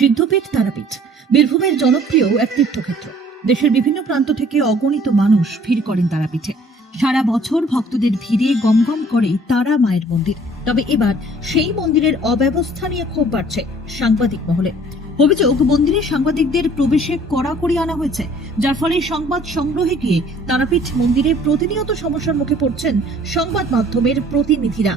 সিদ্ধপীঠ তারাপীঠ বীরভূমের জনপ্রিয় এক তীর্থক্ষেত্র। দেশের বিভিন্ন প্রান্ত থেকে অগণিত মানুষ ভিড় করেন তারাপীঠে। সারা বছর ভক্তদের ভিড়ে গমগম করে তারা মায়ের মন্দির। তবে এবার সেই মন্দিরের অব্যবস্থা নিয়ে ক্ষোভ বাড়ছে সাংবাদিক মহলে। অভিযোগ, মন্দিরে সাংবাদিকদের প্রবেশে কড়াকড়ি আনা হয়েছে, যার ফলে সংবাদ সংগ্রহে গিয়ে তারাপীঠ মন্দিরে প্রতিনিয়ত সমস্যার মুখে পড়ছেন সংবাদ মাধ্যমের প্রতিনিধিরা।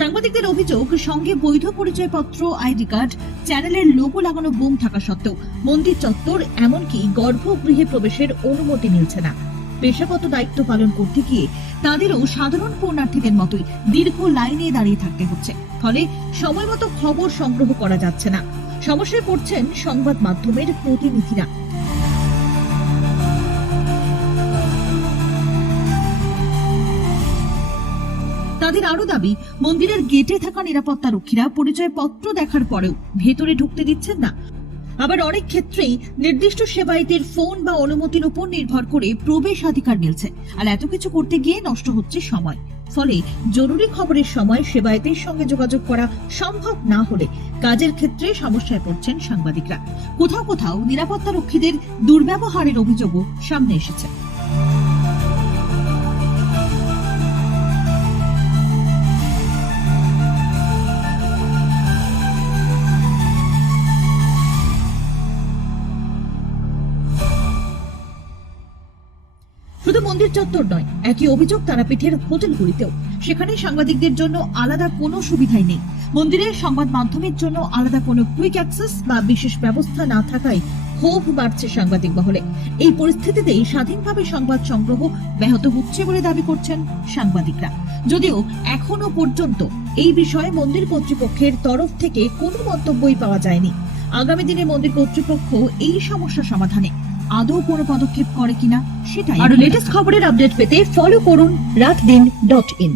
সাংবাদিকদের অভিযোগ, সঙ্গে বৈধ পরিচয়পত্র, আইডি কার্ড, চ্যানেলের লোগো লাগানো বোম থাকা সত্ত্বেও মন্দির চত্বর এমনকি গর্ভগৃহে প্রবেশের অনুমতি মিলছে না। পেশাগত দায়িত্ব পালন করতে গিয়ে তাদেরও সাধারণ পুণ্যার্থীদের মতোই দীর্ঘ লাইনে দাঁড়িয়ে থাকতে হচ্ছে। ফলে সময় মতো খবর সংগ্রহ করা যাচ্ছে না। সমস্যায় পড়ছেন সংবাদ মাধ্যমের প্রতিনিধিরা। তাদের আরো দাবি, মন্দিরের গেটে থাকা নিরাপত্তা রক্ষীরা পরিচয়পত্র দেখার পরেও ভেতরে ঢুকতে দিচ্ছেন না। আবার অনেক ক্ষেত্রেই নির্দিষ্ট সেবায়েতের ফোন বা অনুমতির উপর নির্ভর করে প্রবেশাধিকার মিলছে, আর এত কিছু করতে গিয়ে নষ্ট হচ্ছে সময়। ফলে জরুরি খবরের সময় সেবায়েতের সঙ্গে যোগাযোগ করা সম্ভব না হলে কাজের ক্ষেত্রে সমস্যায় পড়ছেন সাংবাদিকরা। কোথাও কোথাও নিরাপত্তা রক্ষীদের দুর্ব্যবহারের অভিযোগও সামনে এসেছে। শুধু মন্দির চত্বর নয়, একই অভিযোগ তারাপীঠের হোটেলগুলিতেও। সেখানে সাংবাদিকদের জন্য আলাদা কোনো সুবিধাই নেই। মন্দিরের সংবাদ মাধ্যমের জন্য আলাদা কোনো কুইক অ্যাক্সেস বা বিশেষ ব্যবস্থা না থাকায় ক্ষোভ বাড়ছে সাংবাদিক মহলে। এই পরিস্থিতিতেই স্বাধীনভাবে সংবাদ সংগ্রহ ব্যাহত হচ্ছে বলে দাবি করছেন সাংবাদিকরা। যদিও এখনো পর্যন্ত এই বিষয়ে মন্দির কর্তৃপক্ষের তরফ থেকে কোনো মন্তব্যই পাওয়া যায়নি। আগামী দিনে মন্দির কর্তৃপক্ষ এই সমস্যা সমাধানে আদৌ কোনো পদক্ষেপ করে কিনা সেটাই। আরো লেটেস্ট খবরের আপডেট পেতে ফলো করুন রাতদিন.in।